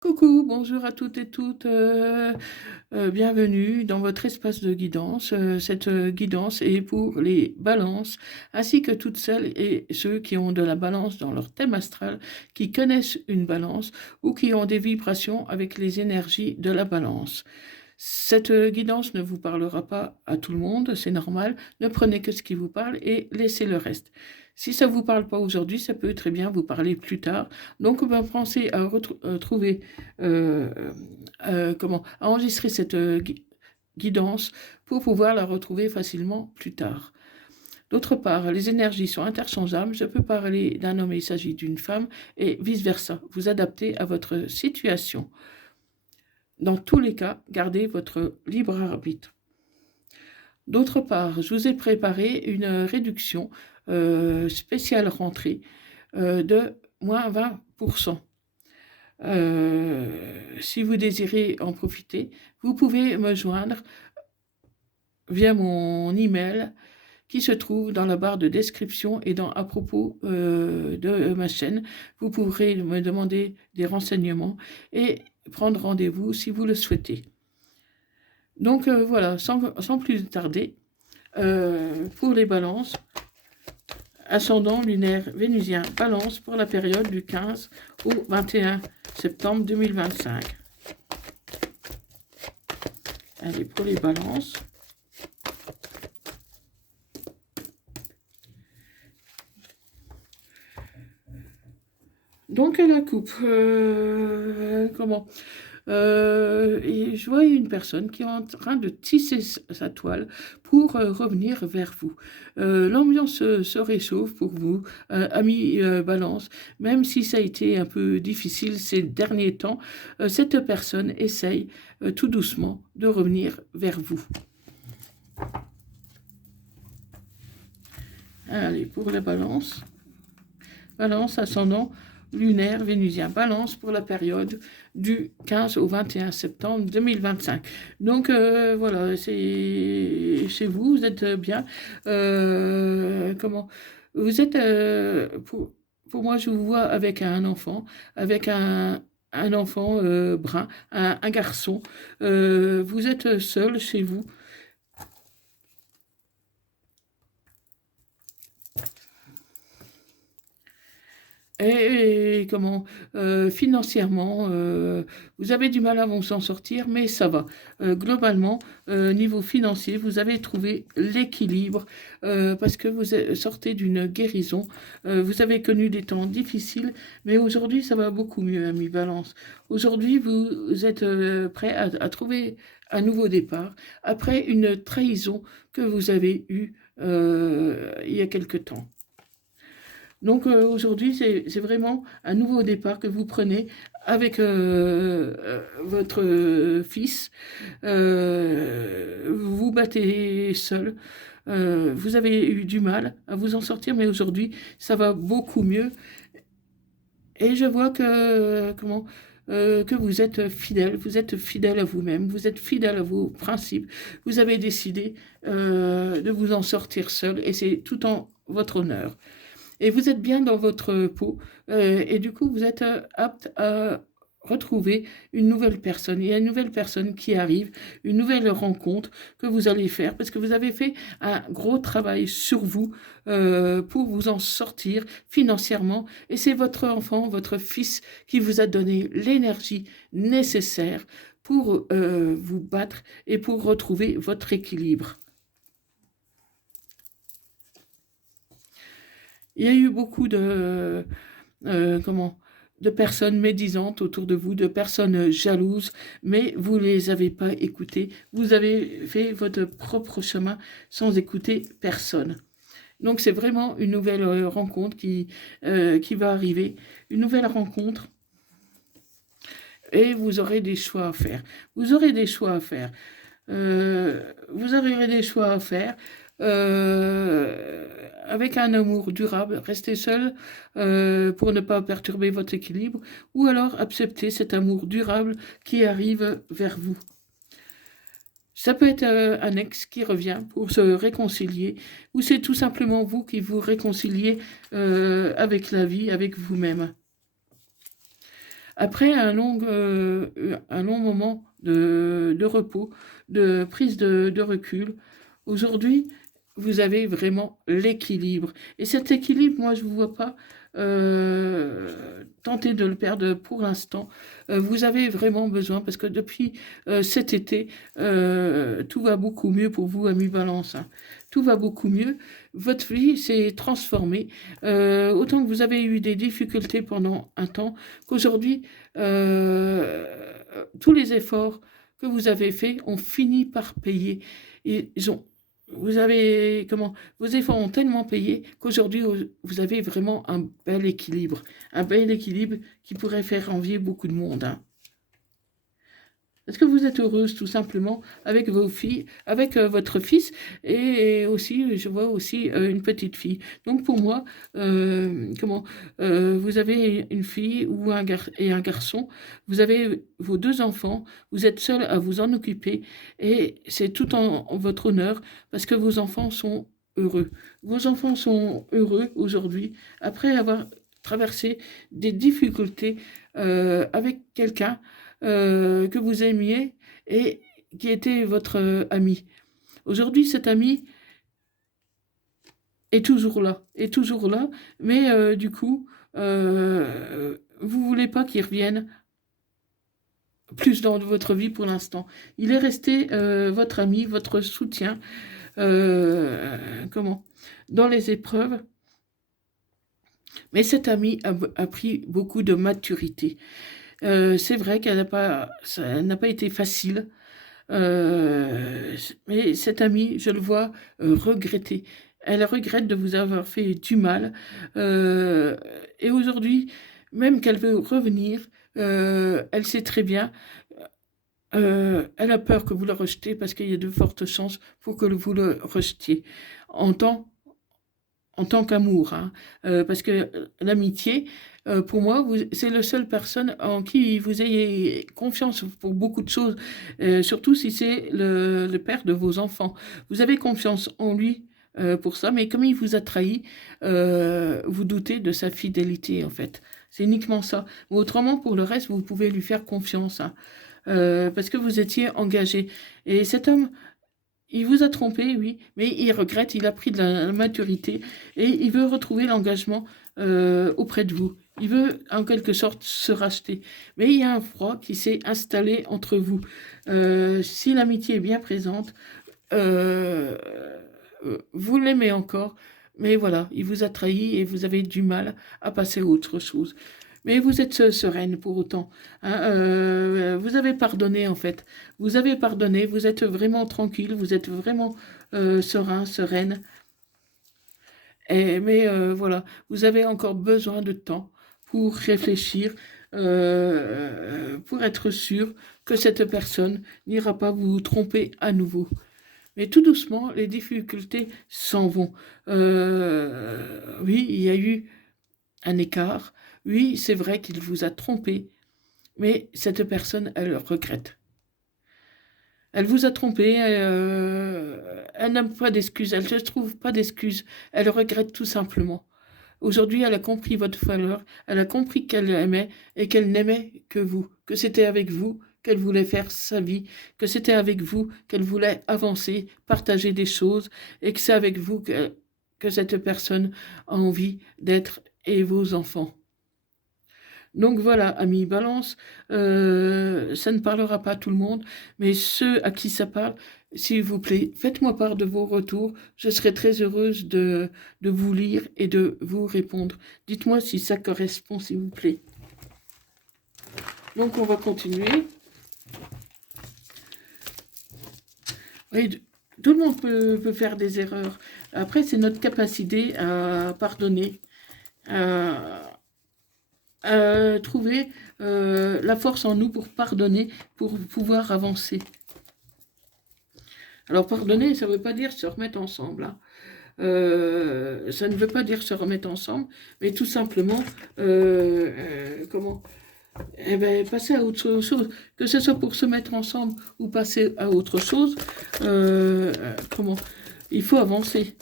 Coucou, bonjour à toutes et toutes, bienvenue dans votre espace de guidance. Cette guidance est pour les balances, ainsi que toutes celles et ceux qui ont de la balance dans leur thème astral, qui connaissent une balance ou qui ont des vibrations avec les énergies de la balance. Cette guidance ne vous parlera pas à tout le monde, c'est normal. Ne prenez que ce qui vous parle et laissez le reste. Si ça ne vous parle pas aujourd'hui, ça peut très bien vous parler plus tard. Donc, pensez à trouver, euh, à enregistrer cette guidance pour pouvoir la retrouver facilement plus tard. D'autre part, les énergies sont interchangeables. Je peux parler d'un homme et il s'agit d'une femme et vice-versa. Vous adaptez à votre situation. Dans tous les cas, gardez votre libre arbitre. D'autre part, je vous ai préparé une réduction spéciale rentrée de moins 20%. Si vous désirez en profiter, vous pouvez me joindre via mon email qui se trouve dans la barre de description et à propos de ma chaîne. Vous pourrez me demander des renseignements et prendre rendez-vous si vous le souhaitez. Donc voilà, sans plus tarder, pour les balances, ascendant lunaire vénusien balance pour la période du 15 au 21 septembre 2025. Allez, pour les balances. Donc à la coupe, et je vois une personne qui est en train de tisser sa toile pour revenir vers vous. L'ambiance se réchauffe pour vous, amis Balance, même si ça a été un peu difficile ces derniers temps. Cette personne essaye tout doucement de revenir vers vous. Allez, pour la Balance. Balance ascendant lunaire vénusien. Balance pour la période du 15 au 21 septembre 2025. Donc voilà, c'est chez vous, vous êtes bien. Vous êtes, pour moi, je vous vois avec un enfant, avec un enfant brun, un garçon. Vous êtes seul chez vous. Et financièrement, vous avez du mal à vous en sortir, mais ça va. Globalement, niveau financier, vous avez trouvé l'équilibre parce que vous sortez d'une guérison. Vous avez connu des temps difficiles, mais aujourd'hui, ça va beaucoup mieux, ami Balance. Aujourd'hui, vous êtes prêt à trouver un nouveau départ après une trahison que vous avez eue il y a quelque temps. Donc aujourd'hui, c'est vraiment un nouveau départ que vous prenez avec votre fils. Vous vous battez seul. Vous avez eu du mal à vous en sortir, mais aujourd'hui, ça va beaucoup mieux. Et je vois que vous êtes fidèle à vous-même, vous êtes fidèle à vos principes. Vous avez décidé de vous en sortir seul, et c'est tout en votre honneur. Et vous êtes bien dans votre peau, et du coup, vous êtes apte à retrouver une nouvelle personne. Il y a une nouvelle personne qui arrive, une nouvelle rencontre que vous allez faire, parce que vous avez fait un gros travail sur vous pour vous en sortir financièrement. Et c'est votre enfant, votre fils, qui vous a donné l'énergie nécessaire pour vous battre et pour retrouver votre équilibre. Il y a eu beaucoup euh, comment, de personnes médisantes autour de vous, de personnes jalouses, mais vous ne les avez pas écoutées. Vous avez fait votre propre chemin sans écouter personne. Donc c'est vraiment une nouvelle rencontre qui va arriver, une nouvelle rencontre, et vous aurez des choix à faire. Vous aurez des choix à faire. Vous aurez des choix à faire. Avec un amour durable, rester seul pour ne pas perturber votre équilibre, ou alors accepter cet amour durable qui arrive vers vous. Ça peut être un ex qui revient pour se réconcilier, ou c'est tout simplement vous qui vous réconciliez avec la vie, avec vous-même. Après un long moment de repos, de prise de recul, aujourd'hui, vous avez vraiment l'équilibre. Et cet équilibre, moi, je ne vous vois pas tenter de le perdre pour l'instant. Vous avez vraiment besoin, parce que depuis cet été, tout va beaucoup mieux pour vous, ami Balance, hein. Tout va beaucoup mieux. Votre vie s'est transformée. Autant que vous avez eu des difficultés pendant un temps, qu'aujourd'hui, tous les efforts que vous avez faits ont fini par payer. Ils ont vous avez, vos efforts ont tellement payé qu'aujourd'hui, vous avez vraiment un bel équilibre qui pourrait faire envier beaucoup de monde, hein. Est-ce que vous êtes heureuse tout simplement avec vos filles, avec votre fils et aussi, je vois aussi une petite fille. Donc pour moi, vous avez une fille ou et un garçon, vous avez vos deux enfants, vous êtes seul à vous en occuper et c'est tout en votre honneur parce que vos enfants sont heureux. Vos enfants sont heureux aujourd'hui après avoir traversé des difficultés avec quelqu'un que vous aimiez et qui était votre ami. Aujourd'hui, cet ami est toujours là, mais du coup, vous voulez pas qu'il revienne plus dans votre vie pour l'instant. Il est resté votre ami, votre soutien, dans les épreuves. Mais cet ami a pris beaucoup de maturité. C'est vrai ça n'a pas été facile, mais cette amie, je le vois regretter. Elle regrette de vous avoir fait du mal. Et aujourd'hui, même qu'elle veut revenir, elle sait très bien, elle a peur que vous le rejetiez parce qu'il y a de fortes chances pour que vous le rejetiez. En tant en tant qu'amour, hein. Parce que l'amitié, pour moi, c'est la seule personne en qui vous ayez confiance pour beaucoup de choses, surtout si c'est le père de vos enfants. Vous avez confiance en lui pour ça, mais comme il vous a trahi, vous doutez de sa fidélité, en fait. C'est uniquement ça. Mais autrement, pour le reste, vous pouvez lui faire confiance, hein, parce que vous étiez engagé. Et cet homme, il vous a trompé, oui, mais il regrette, il a pris de la maturité et il veut retrouver l'engagement auprès de vous. Il veut en quelque sorte se racheter. Mais il y a un froid qui s'est installé entre vous. Si l'amitié est bien présente, euh, vous l'aimez encore, mais voilà, il vous a trahi et vous avez du mal à passer à autre chose. Mais vous êtes sereine pour autant, hein, vous avez pardonné en fait. Vous avez pardonné, vous êtes vraiment tranquille, vous êtes vraiment serein, sereine. Mais voilà, vous avez encore besoin de temps pour réfléchir, pour être sûr que cette personne n'ira pas vous tromper à nouveau. Mais tout doucement, les difficultés s'en vont. Oui, il y a eu un écart. Oui, c'est vrai qu'il vous a trompé, mais cette personne, elle regrette. Elle vous a trompé, elle n'a pas d'excuses, elle ne trouve pas d'excuses, elle regrette tout simplement. Aujourd'hui, elle a compris votre valeur, elle a compris qu'elle aimait et qu'elle n'aimait que vous, que c'était avec vous qu'elle voulait faire sa vie, que c'était avec vous qu'elle voulait avancer, partager des choses et que c'est avec vous que cette personne a envie d'être et vos enfants. Donc voilà, amis Balance, ça ne parlera pas à tout le monde, mais ceux à qui ça parle, s'il vous plaît, faites-moi part de vos retours. Je serai très heureuse de vous lire et de vous répondre. Dites-moi si ça correspond, s'il vous plaît. Donc on va continuer. Oui, tout le monde peut faire des erreurs. Après, c'est notre capacité à pardonner, à trouver la force en nous pour pardonner, pour pouvoir avancer. Alors pardonner, ça ne veut pas dire se remettre ensemble, hein. Ça ne veut pas dire se remettre ensemble, mais tout simplement, passer à autre chose, que ce soit pour se mettre ensemble ou passer à autre chose, il faut avancer.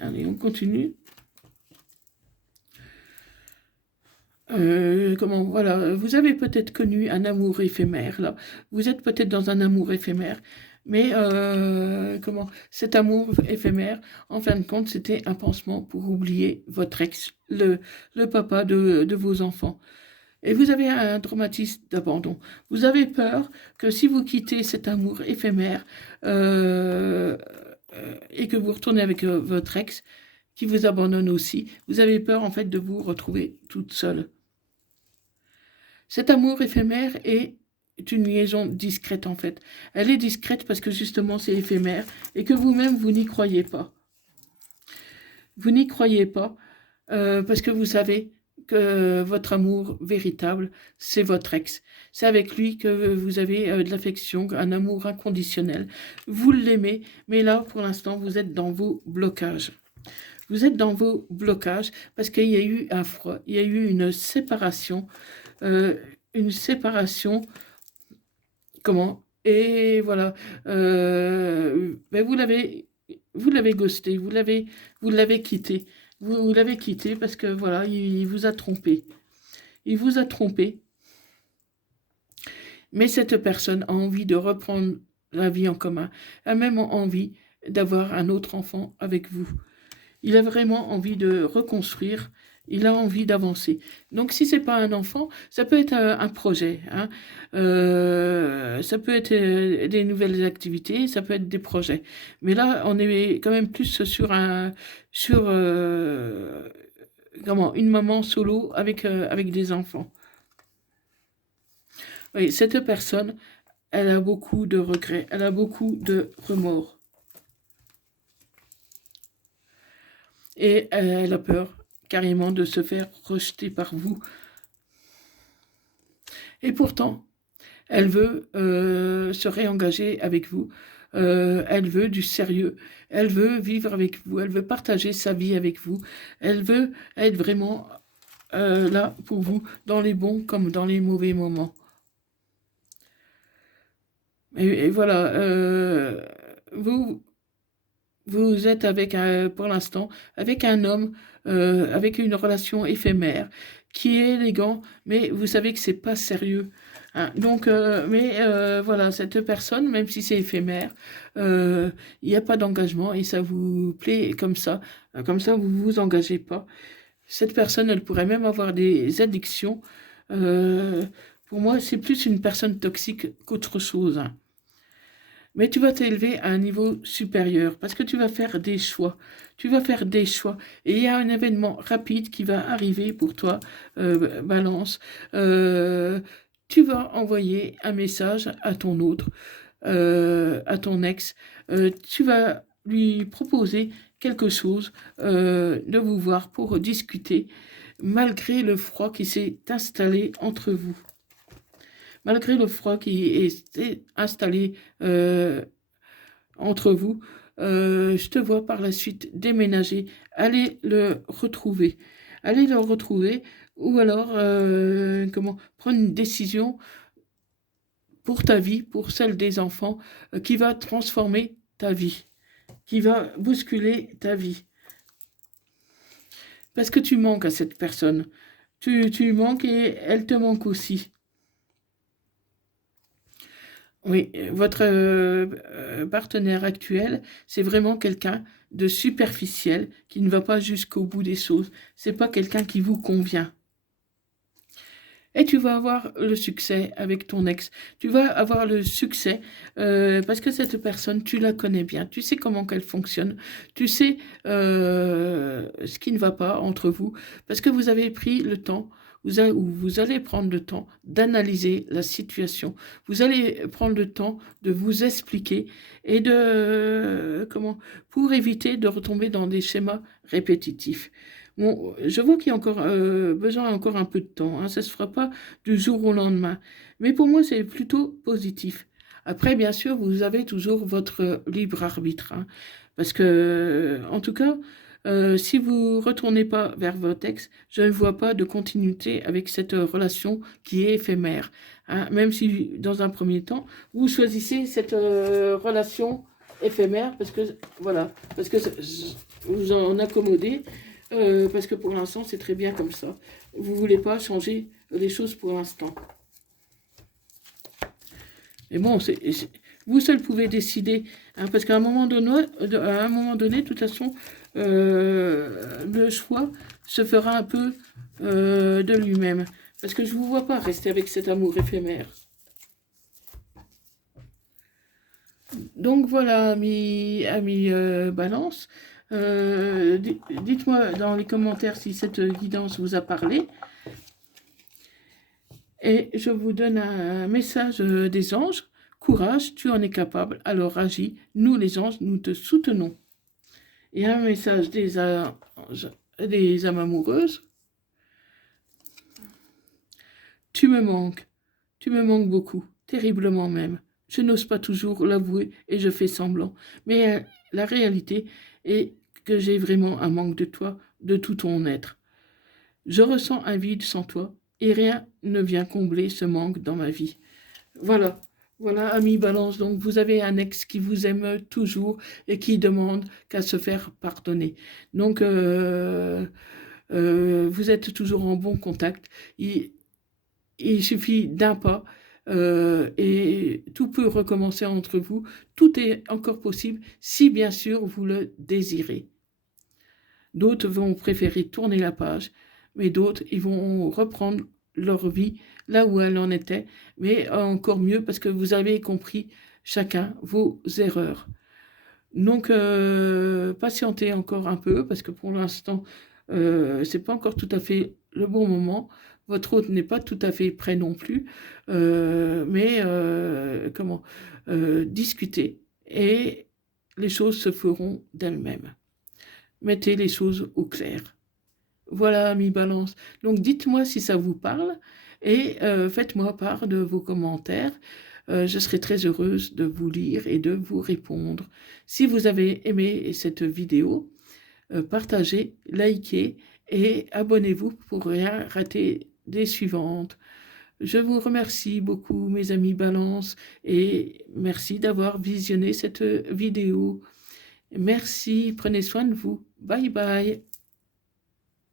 Allez, on continue. Voilà, vous avez peut-être connu un amour éphémère, là. Vous êtes peut-être dans un amour éphémère, mais cet amour éphémère, en fin de compte, c'était un pansement pour oublier votre ex, le papa de vos enfants. Et vous avez un traumatisme d'abandon. Vous avez peur que si vous quittez cet amour éphémère et que vous retournez avec votre ex, qui vous abandonne aussi, vous avez peur en fait de vous retrouver toute seule. Cet amour éphémère est une liaison discrète en fait. Elle est discrète parce que justement c'est éphémère et que vous-même vous n'y croyez pas. Vous n'y croyez pas parce que vous savez que votre amour véritable, c'est votre ex. C'est avec lui que vous avez de l'affection, un amour inconditionnel. Vous l'aimez, mais là, pour l'instant, vous êtes dans vos blocages. Vous êtes dans vos blocages parce qu'il y a eu un froid, il y a eu une séparation. Une séparation, et voilà, ben vous l'avez ghosté, vous l'avez quitté, vous l'avez quitté parce que voilà, il vous a trompé, mais cette personne a envie de reprendre la vie en commun, a même envie d'avoir un autre enfant avec vous. Il a vraiment envie de reconstruire, il a envie d'avancer. Donc si c'est pas un enfant, ça peut être un projet, hein. Ça peut être des nouvelles activités, ça peut être des projets. Mais là, on est quand même plus sur une maman solo avec des enfants. Oui, cette personne, elle a beaucoup de regrets, elle a beaucoup de remords. Et elle a peur carrément de se faire rejeter par vous. Et pourtant, elle veut se réengager avec vous. Elle veut du sérieux. Elle veut vivre avec vous. Elle veut partager sa vie avec vous. Elle veut être vraiment là pour vous, dans les bons comme dans les mauvais moments. Et voilà, vous êtes pour l'instant avec un homme, avec une relation éphémère, qui est élégant, mais vous savez que c'est pas sérieux. Hein. Donc, voilà, cette personne, même si c'est éphémère, il n'y a pas d'engagement et ça vous plaît comme ça. Comme ça, vous vous engagez pas. Cette personne, elle pourrait même avoir des addictions. Euh, pour moi, c'est plus une personne toxique qu'autre chose. Hein. Mais tu vas t'élever à un niveau supérieur parce que tu vas faire des choix. Tu vas faire des choix. Et il y a un événement rapide qui va arriver pour toi, Balance. Tu vas envoyer un message à ton autre, à ton ex. Tu vas lui proposer quelque chose, de vous voir pour discuter, malgré le froid qui s'est installé entre vous. Malgré le froid qui est installé entre vous, je te vois par la suite déménager, aller le retrouver. Aller le retrouver ou alors prendre une décision pour ta vie, pour celle des enfants, qui va transformer ta vie, qui va bousculer ta vie. Parce que tu manques à cette personne. Tu manques et elle te manque aussi. Oui, votre partenaire actuel, c'est vraiment quelqu'un de superficiel qui ne va pas jusqu'au bout des choses. C'est pas quelqu'un qui vous convient. Et tu vas avoir le succès avec ton ex. Tu vas avoir le succès parce que cette personne, tu la connais bien. Tu sais comment qu'elle fonctionne. Tu sais ce qui ne va pas entre vous parce que vous avez pris le temps. Vous allez prendre le temps d'analyser la situation. Vous allez prendre le temps de vous expliquer et pour éviter de retomber dans des schémas répétitifs. Bon, je vois qu'il y a encore besoin encore un peu de temps. Hein, ça ne se fera pas du jour au lendemain. Mais pour moi, c'est plutôt positif. Après, bien sûr, vous avez toujours votre libre arbitre. Hein, parce que, en tout cas, si vous ne retournez pas vers votre ex, je ne vois pas de continuité avec cette relation qui est éphémère. Hein, même si, dans un premier temps, vous choisissez cette relation éphémère parce que, voilà, parce que vous en accommoder, parce que pour l'instant, c'est très bien comme ça. Vous ne voulez pas changer les choses pour l'instant. Mais bon, vous seul pouvez décider, hein, parce qu'à un moment donné, de toute façon, le choix se fera un peu de lui-même. Parce que je ne vous vois pas rester avec cet amour éphémère. Donc voilà, amis Balance. Dites-moi dans les commentaires si cette guidance vous a parlé. Et je vous donne un message des anges. Courage, tu en es capable, alors agis. Nous les anges, nous te soutenons. Et un message des anges, des âmes amoureuses. Tu me manques beaucoup, terriblement même. Je n'ose pas toujours l'avouer et je fais semblant. Mais la réalité est que j'ai vraiment un manque de toi, de tout ton être. Je ressens un vide sans toi et rien ne vient combler ce manque dans ma vie. Voilà, voilà, ami Balance, donc vous avez un ex qui vous aime toujours et qui demande qu'à se faire pardonner. Donc, vous êtes toujours en bon contact. Il suffit d'un pas et tout peut recommencer entre vous. Tout est encore possible si bien sûr vous le désirez. D'autres vont préférer tourner la page, mais d'autres, ils vont reprendre leur vie là où elle en était, mais encore mieux parce que vous avez compris chacun vos erreurs. Donc, patientez encore un peu parce que pour l'instant, c'est pas encore tout à fait le bon moment. Votre hôte n'est pas tout à fait prêt non plus, mais discutez et les choses se feront d'elles-mêmes. Mettez les choses au clair. Voilà, mi Balance. Donc, dites-moi si ça vous parle et faites-moi part de vos commentaires. Je serai très heureuse de vous lire et de vous répondre. Si vous avez aimé cette vidéo, partagez, likez et abonnez-vous pour rien rater des suivantes. Je vous remercie beaucoup, mes amis Balance, et merci d'avoir visionné cette vidéo. Merci, prenez soin de vous. Bye bye.